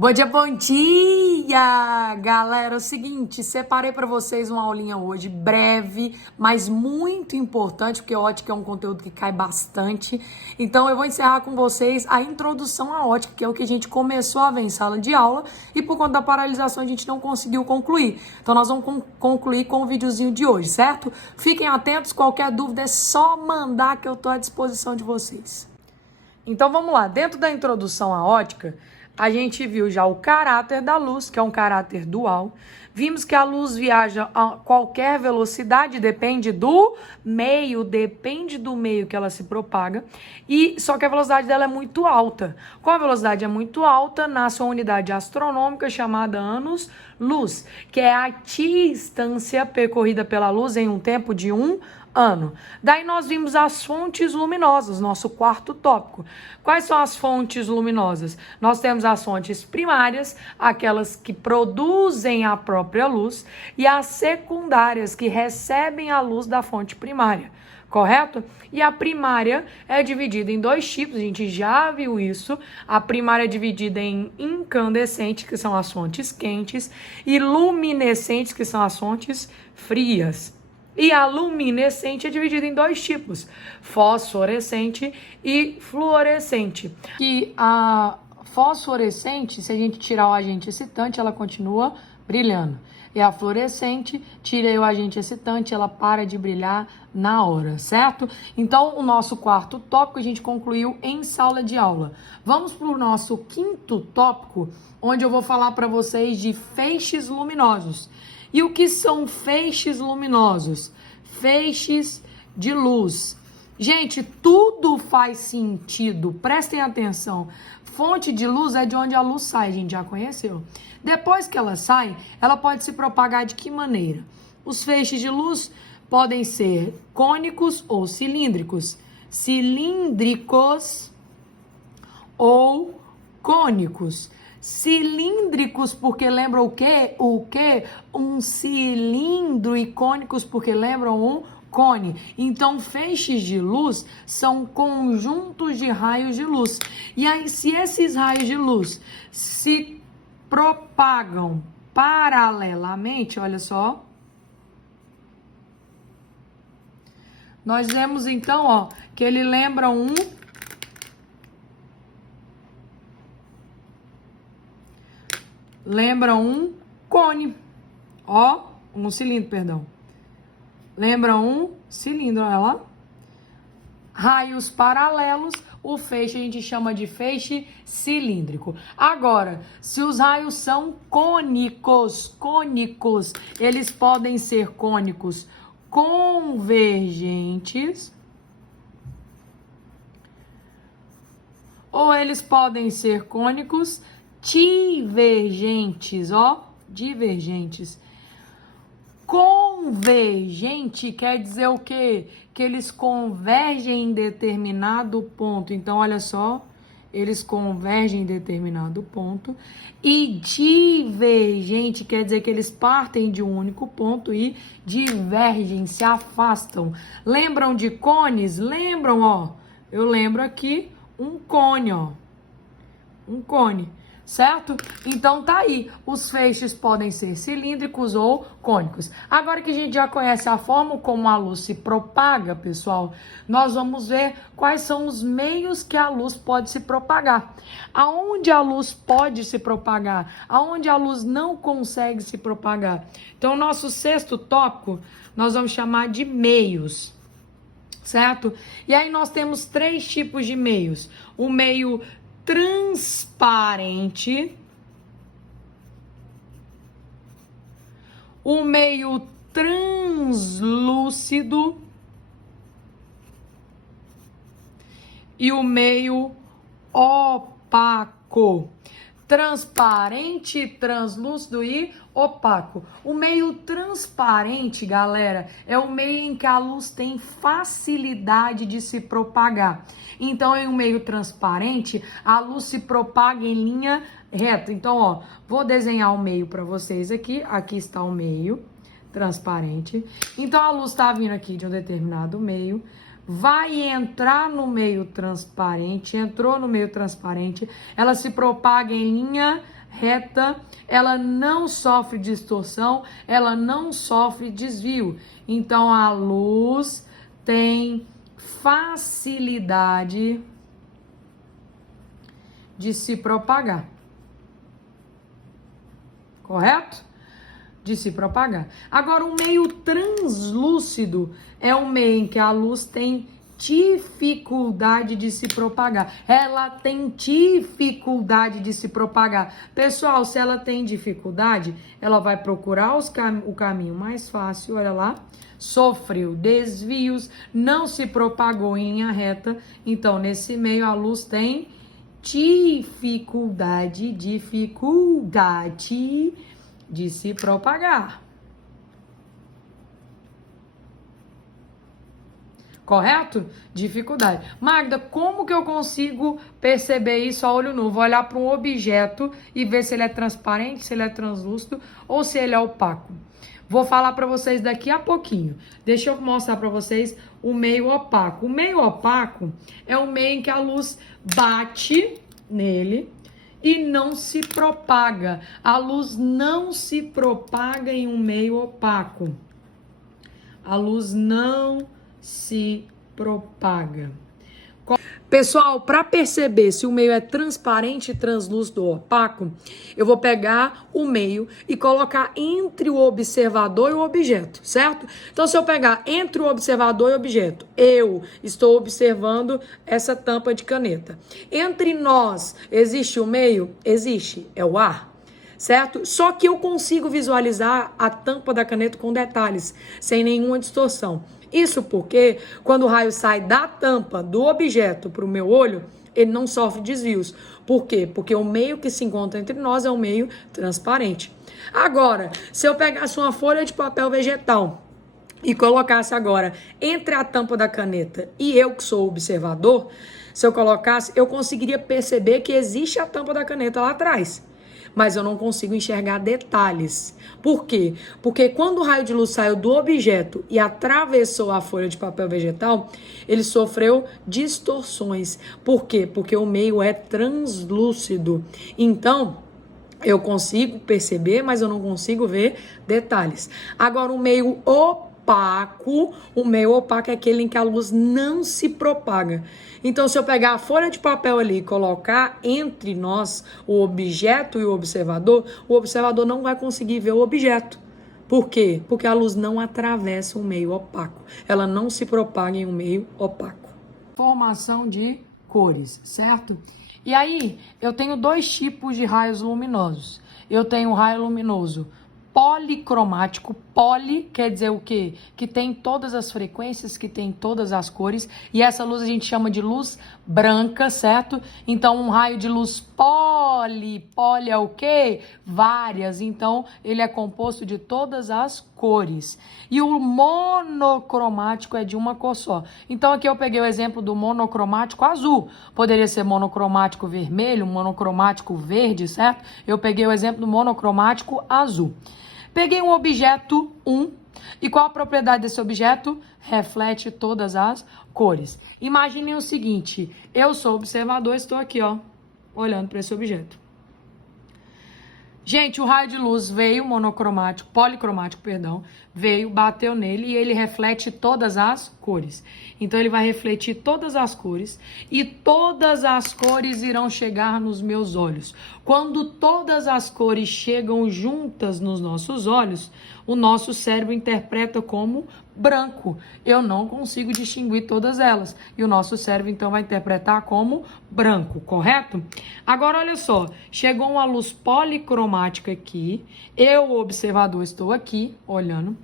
Bom dia, galera. É o seguinte, separei para vocês uma aulinha hoje, breve, mas muito importante, porque ótica é um conteúdo que cai bastante. Então, eu vou encerrar com vocês a introdução à ótica, que é o que a gente começou a ver em sala de aula e por conta da paralisação a gente não conseguiu concluir. Então, nós vamos concluir com o videozinho de hoje, certo? Fiquem atentos, qualquer dúvida é só mandar que eu tô à disposição de vocês. Então, vamos lá. Dentro da introdução à ótica, a gente viu já o caráter da luz, que é um caráter dual. Vimos que a luz viaja a qualquer velocidade, depende do meio que ela se propaga. Só que a velocidade dela é muito alta. Com a velocidade é muito alta, nasce uma unidade astronômica chamada anos-luz, que é a distância percorrida pela luz em um tempo de 1 ano. Daí nós vimos as fontes luminosas, nosso quarto tópico. Quais são as fontes luminosas? Nós temos as fontes primárias, aquelas que produzem a própria luz, e as secundárias, que recebem a luz da fonte primária. Correto? E a primária é dividida em dois tipos, a gente já viu isso. A primária é dividida em incandescentes, que são as fontes quentes, e luminescentes, que são as fontes frias. E a luminescente é dividida em dois tipos, fosforescente e fluorescente. E a fosforescente, se a gente tirar o agente excitante, ela continua brilhando. E a fluorescente, tirei o agente excitante, ela para de brilhar na hora, certo? Então, o nosso quarto tópico a gente concluiu em sala de aula. Vamos para o nosso quinto tópico, onde eu vou falar para vocês de feixes luminosos. E o que são feixes luminosos? Feixes de luz. Gente, tudo faz sentido, prestem atenção. Fonte de luz é de onde a luz sai, a gente já conheceu. Depois que ela sai, ela pode se propagar de que maneira? Os feixes de luz podem ser cônicos ou cilíndricos. Cilíndricos ou cônicos. Cilíndricos porque lembram o quê? Um cilindro, e cônicos porque lembram um cone. Então, feixes de luz são conjuntos de raios de luz. E aí, se esses raios de luz se propagam paralelamente, olha só, nós vemos então, ó, que ele lembra um cone, ó, um cilindro, perdão. Lembra um cilindro, olha lá. Raios paralelos, o feixe a gente chama de feixe cilíndrico. Agora, se os raios são cônicos, eles podem ser cônicos convergentes, ou eles podem ser cônicos divergentes, ó, divergentes. Convergente quer dizer o quê? Que eles convergem em determinado ponto. Então, olha só, eles convergem em determinado ponto. E divergente quer dizer que eles partem de um único ponto e divergem, se afastam. Lembram de cones? Lembram, ó. Eu lembro aqui um cone, ó. Um cone. Certo? Então tá aí, os feixes podem ser cilíndricos ou cônicos. Agora que a gente já conhece a forma como a luz se propaga, pessoal, nós vamos ver quais são os meios que a luz pode se propagar. Aonde a luz pode se propagar? Aonde a luz não consegue se propagar? Então, nosso sexto tópico, nós vamos chamar de meios. Certo? E aí nós temos três tipos de meios. O meio transparente, o meio translúcido e o meio opaco. Transparente, translúcido e opaco. O meio transparente, galera, é o meio em que a luz tem facilidade de se propagar. Então, em um meio transparente, a luz se propaga em linha reta. Então, ó, vou desenhar o meio para vocês aqui. Aqui está o meio transparente. Então, a luz está vindo aqui de um determinado meio. Vai entrar no meio transparente, entrou no meio transparente, ela se propaga em linha reta, ela não sofre distorção, ela não sofre desvio. Então, a luz tem facilidade de se propagar. Correto? De se propagar. Agora, um meio translúcido é um meio em que a luz tem dificuldade de se propagar. Ela tem dificuldade de se propagar. Pessoal, se ela tem dificuldade, ela vai procurar o caminho mais fácil, olha lá. Sofreu desvios, não se propagou em linha reta. Então, nesse meio, a luz tem dificuldade de se propagar. Correto? Dificuldade. Magda, como que eu consigo perceber isso a olho nu? Vou olhar para um objeto e ver se ele é transparente, se ele é translúcido ou se ele é opaco. Vou falar para vocês daqui a pouquinho. Deixa eu mostrar para vocês o meio opaco. O meio opaco é o meio em que a luz bate nele e não se propaga. A luz não se propaga em um meio opaco. A luz não se propaga. Pessoal, para perceber se o meio é transparente, translúcido ou opaco, eu vou pegar o meio e colocar entre o observador e o objeto, certo? Então, se eu pegar entre o observador e o objeto, eu estou observando essa tampa de caneta. Entre nós, existe o meio? Existe, é o ar. Certo? Só que eu consigo visualizar a tampa da caneta com detalhes, sem nenhuma distorção. Isso porque quando o raio sai da tampa do objeto para o meu olho, ele não sofre desvios. Por quê? Porque o meio que se encontra entre nós é um meio transparente. Agora, se eu pegasse uma folha de papel vegetal e colocasse agora entre a tampa da caneta e eu que sou observador, se eu colocasse, eu conseguiria perceber que existe a tampa da caneta lá atrás. Mas eu não consigo enxergar detalhes. Por quê? Porque quando o raio de luz saiu do objeto e atravessou a folha de papel vegetal, ele sofreu distorções. Por quê? Porque o meio é translúcido. Então, eu consigo perceber, mas eu não consigo ver detalhes. Agora, o meio opaco é aquele em que a luz não se propaga. Então, se eu pegar a folha de papel ali e colocar entre nós o objeto e o observador não vai conseguir ver o objeto. Por quê? Porque a luz não atravessa um meio opaco. Ela não se propaga em um meio opaco. Formação de cores, certo? E aí, eu tenho dois tipos de raios luminosos. Eu tenho o raio luminoso policromático. Poli quer dizer o quê? Que tem todas as frequências, que tem todas as cores. E essa luz a gente chama de luz branca, certo? Então, um raio de luz poli é o quê? Várias. Então, ele é composto de todas as cores. E o monocromático é de uma cor só. Então, aqui eu peguei o exemplo do monocromático azul. Poderia ser monocromático vermelho, monocromático verde, certo? Eu peguei o exemplo do monocromático azul. Peguei um objeto 1, e qual a propriedade desse objeto? Reflete todas as cores. Imaginem o seguinte, eu sou observador, estou aqui, ó, olhando para esse objeto. Gente, o raio de luz veio policromático, veio, bateu nele e ele reflete todas as cores. Então, ele vai refletir todas as cores e todas as cores irão chegar nos meus olhos. Quando todas as cores chegam juntas nos nossos olhos, o nosso cérebro interpreta como branco. Eu não consigo distinguir todas elas. E o nosso cérebro, então, vai interpretar como branco, correto? Agora, olha só. Chegou uma luz policromática aqui. Eu, observador, estou aqui, olhando.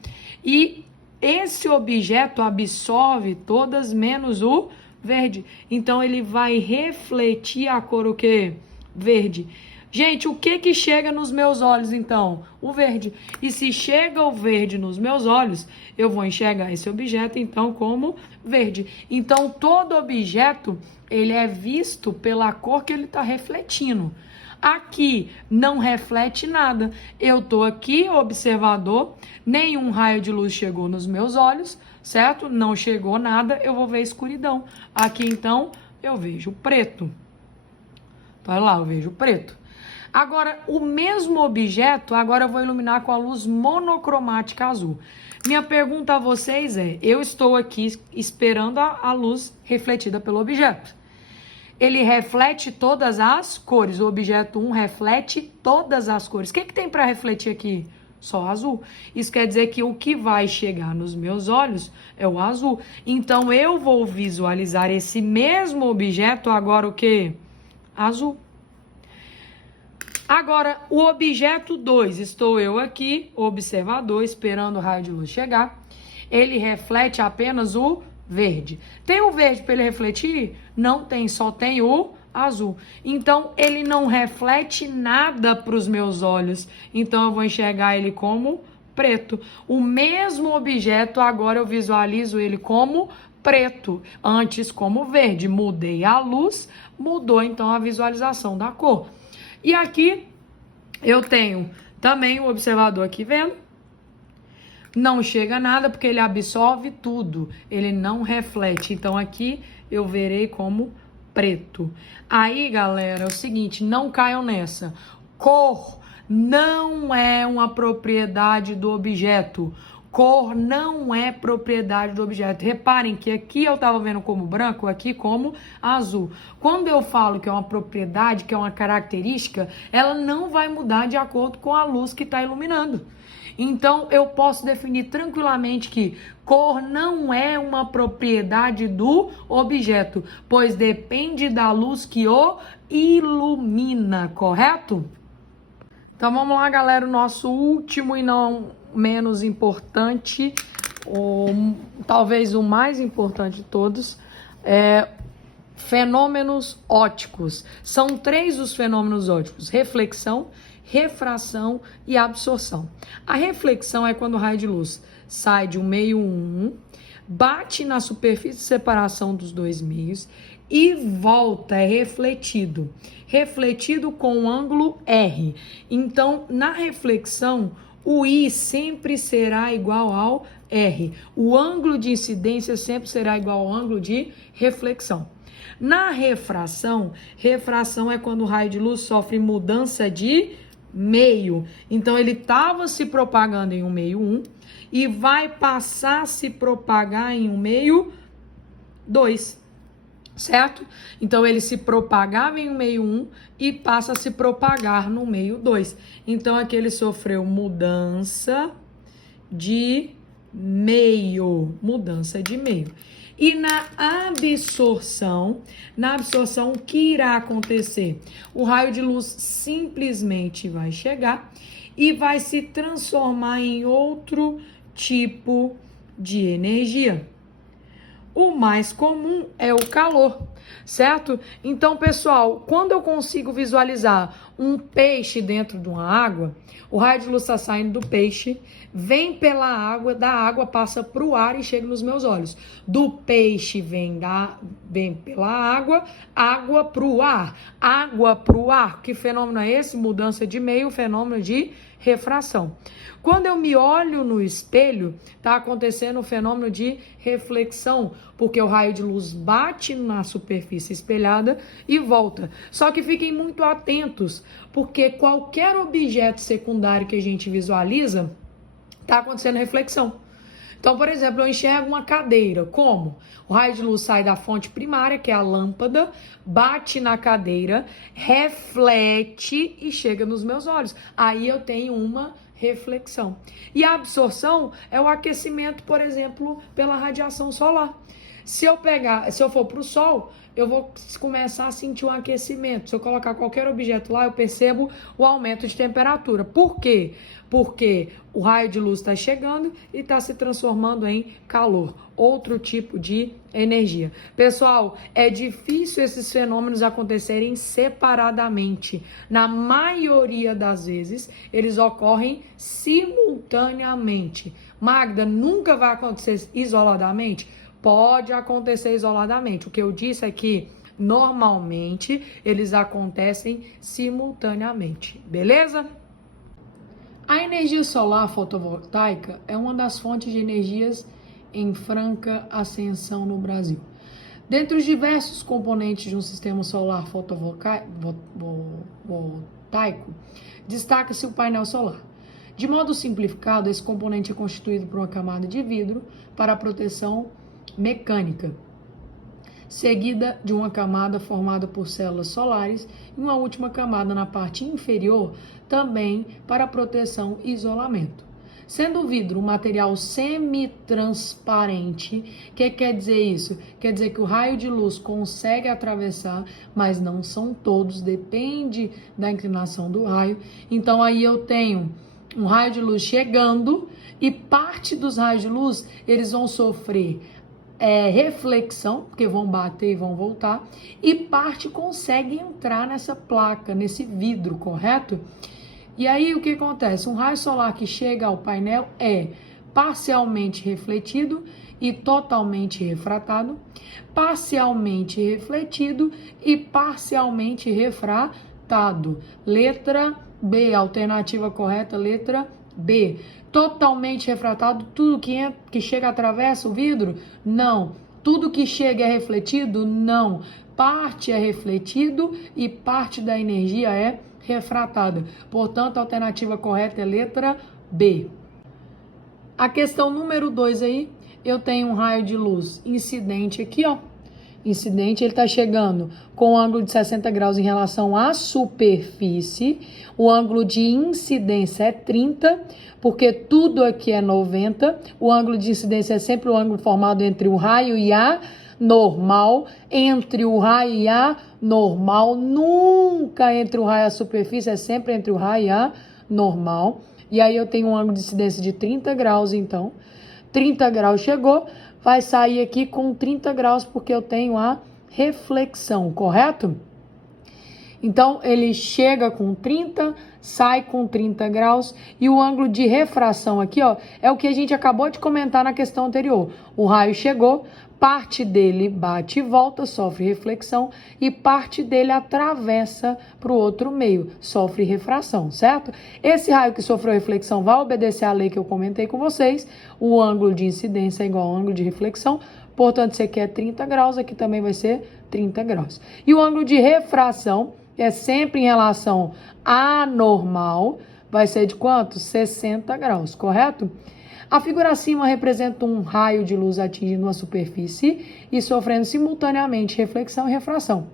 E esse objeto absorve todas menos o verde. Então, ele vai refletir a cor o quê? Verde. Gente, o que chega nos meus olhos, então? O verde. E se chega o verde nos meus olhos, eu vou enxergar esse objeto, então, como verde. Então, todo objeto, ele é visto pela cor que ele está refletindo. Aqui não reflete nada. Eu estou aqui, observador, nenhum raio de luz chegou nos meus olhos, certo? Não chegou nada, eu vou ver escuridão. Aqui, então, eu vejo preto. Então, olha lá, eu vejo preto. Agora, o mesmo objeto, agora eu vou iluminar com a luz monocromática azul. Minha pergunta a vocês é, eu estou aqui esperando a luz refletida pelo objeto. Ele reflete todas as cores. O objeto 1 reflete todas as cores. O que tem para refletir aqui? Só azul. Isso quer dizer que o que vai chegar nos meus olhos é o azul. Então, eu vou visualizar esse mesmo objeto agora o quê? Azul. Agora, o objeto 2. Estou eu aqui, observador, esperando o raio de luz chegar. Ele reflete apenas o verde. Tem o verde para ele refletir? Não tem, só tem o azul. Então, ele não reflete nada para os meus olhos. Então, eu vou enxergar ele como preto. O mesmo objeto, agora eu visualizo ele como preto. Antes, como verde. Mudei a luz, mudou então a visualização da cor. E aqui, eu tenho também o observador aqui vendo. Não chega nada porque ele absorve tudo, ele não reflete. Então aqui eu verei como preto. Aí, galera, é o seguinte, não caiam nessa. Cor não é uma propriedade do objeto. Cor não é propriedade do objeto. Reparem que aqui eu estava vendo como branco, aqui como azul. Quando eu falo que é uma propriedade, que é uma característica, ela não vai mudar de acordo com a luz que está iluminando. Então, eu posso definir tranquilamente que cor não é uma propriedade do objeto, pois depende da luz que o ilumina, correto? Então, vamos lá, galera, o nosso último e não menos importante, ou talvez o mais importante de todos, é fenômenos ópticos. São 3 os fenômenos ópticos: reflexão, refração e absorção. A reflexão é quando o raio de luz sai de um meio 1, bate na superfície de separação dos dois meios e volta, é refletido. Refletido com um ângulo R. Então, na reflexão, o I sempre será igual ao R. O ângulo de incidência sempre será igual ao ângulo de reflexão. Na refração, refração é quando o raio de luz sofre mudança de meio. Então, ele estava se propagando em um meio 1 e vai passar a se propagar em um meio 2, certo? Então, ele se propagava em um meio 1 e passa a se propagar no meio 2. Então, aqui ele sofreu mudança de meio. Mudança de meio. E na absorção, o que irá acontecer? O raio de luz simplesmente vai chegar e vai se transformar em outro tipo de energia. O mais comum é o calor, certo? Então, pessoal, quando eu consigo visualizar um peixe dentro de uma água, o raio de luz está saindo do peixe, vem pela água, da água passa para o ar e chega nos meus olhos. Do peixe vem pela água, água para o ar. Água para o ar. Que fenômeno é esse? Mudança de meio, fenômeno de refração. Quando eu me olho no espelho, está acontecendo o fenômeno de reflexão, porque o raio de luz bate na superfície espelhada e volta. Só que fiquem muito atentos, porque qualquer objeto secundário que a gente visualiza, está acontecendo reflexão. Então, por exemplo, eu enxergo uma cadeira. Como? O raio de luz sai da fonte primária, que é a lâmpada, bate na cadeira, reflete e chega nos meus olhos. Aí eu tenho uma reflexão. E a absorção é o aquecimento, por exemplo, pela radiação solar. Se eu for para o sol, eu vou começar a sentir um aquecimento. Se eu colocar qualquer objeto lá, eu percebo o aumento de temperatura. Por quê? Porque o raio de luz está chegando e está se transformando em calor, outro tipo de energia. Pessoal, é difícil esses fenômenos acontecerem separadamente. Na maioria das vezes, eles ocorrem simultaneamente. Magda, nunca vai acontecer isoladamente? Pode acontecer isoladamente. O que eu disse é que normalmente eles acontecem simultaneamente, beleza? A energia solar fotovoltaica é uma das fontes de energias em franca ascensão no Brasil. Dentre os diversos componentes de um sistema solar fotovoltaico, fotovoltaico, destaca-se o painel solar. De modo simplificado, esse componente é constituído por uma camada de vidro para a proteção mecânica, seguida de uma camada formada por células solares e uma última camada na parte inferior, também para proteção e isolamento. Sendo o vidro um material semitransparente, o que quer dizer isso? Quer dizer que o raio de luz consegue atravessar, mas não são todos, depende da inclinação do raio. Então aí eu tenho um raio de luz chegando e parte dos raios de luz eles vão sofrer reflexão, porque vão bater e vão voltar, e parte consegue entrar nessa placa, nesse vidro, correto? E aí o que acontece? Um raio solar que chega ao painel é parcialmente refletido e totalmente refratado, parcialmente refletido e parcialmente refratado. Letra B, alternativa correta, letra B. Totalmente refratado, tudo que chega atravessa o vidro? Não. Tudo que chega é refletido? Não. Parte é refletido e parte da energia é refratada. Portanto, a alternativa correta é letra B. A questão número 2 aí, eu tenho um raio de luz incidente aqui, ó. Incidente, ele está chegando com um ângulo de 60 graus em relação à superfície. O ângulo de incidência é 30, porque tudo aqui é 90. O ângulo de incidência é sempre o ângulo formado entre o raio e a normal. Entre o raio e a normal, nunca entre o raio e a superfície, é sempre entre o raio e a normal. E aí eu tenho um ângulo de incidência de 30 graus, então. 30 graus chegou, vai sair aqui com 30 graus, porque eu tenho a reflexão, correto? Então, ele chega com 30, sai com 30 graus, e o ângulo de refração aqui, ó, é o que a gente acabou de comentar na questão anterior. O raio chegou, parte dele bate e volta, sofre reflexão, e parte dele atravessa para o outro meio, sofre refração, certo? Esse raio que sofreu reflexão vai obedecer à lei que eu comentei com vocês, o ângulo de incidência é igual ao ângulo de reflexão, portanto, isso aqui é 30 graus, aqui também vai ser 30 graus. E o ângulo de refração é sempre em relação à normal, vai ser de quanto? 60 graus, correto? A figura acima representa um raio de luz atingindo uma superfície e sofrendo simultaneamente reflexão e refração.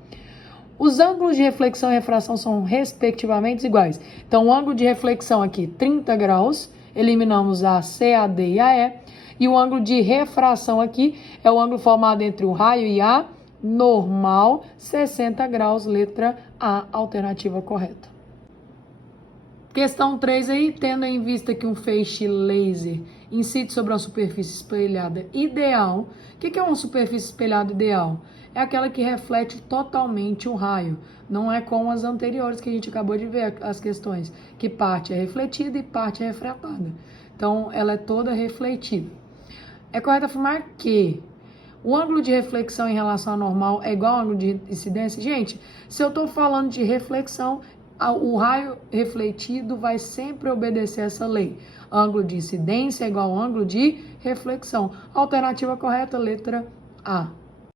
Os ângulos de reflexão e refração são respectivamente iguais. Então, o ângulo de reflexão aqui, 30 graus, eliminamos a C, a D e a E. E o ângulo de refração aqui é o ângulo formado entre o raio e a normal, 60 graus, letra A, alternativa correta. Questão 3 aí, tendo em vista que um feixe laser incide sobre uma superfície espelhada ideal. O que é uma superfície espelhada ideal? É aquela que reflete totalmente o raio. Não é como as anteriores que a gente acabou de ver as questões, que parte é refletida e parte é refratada. Então, ela é toda refletida. É correto afirmar que o ângulo de reflexão em relação ao normal é igual ao ângulo de incidência? Gente, se eu estou falando de reflexão, o raio refletido vai sempre obedecer essa lei. Ângulo de incidência é igual ao ângulo de reflexão. Alternativa correta, letra A.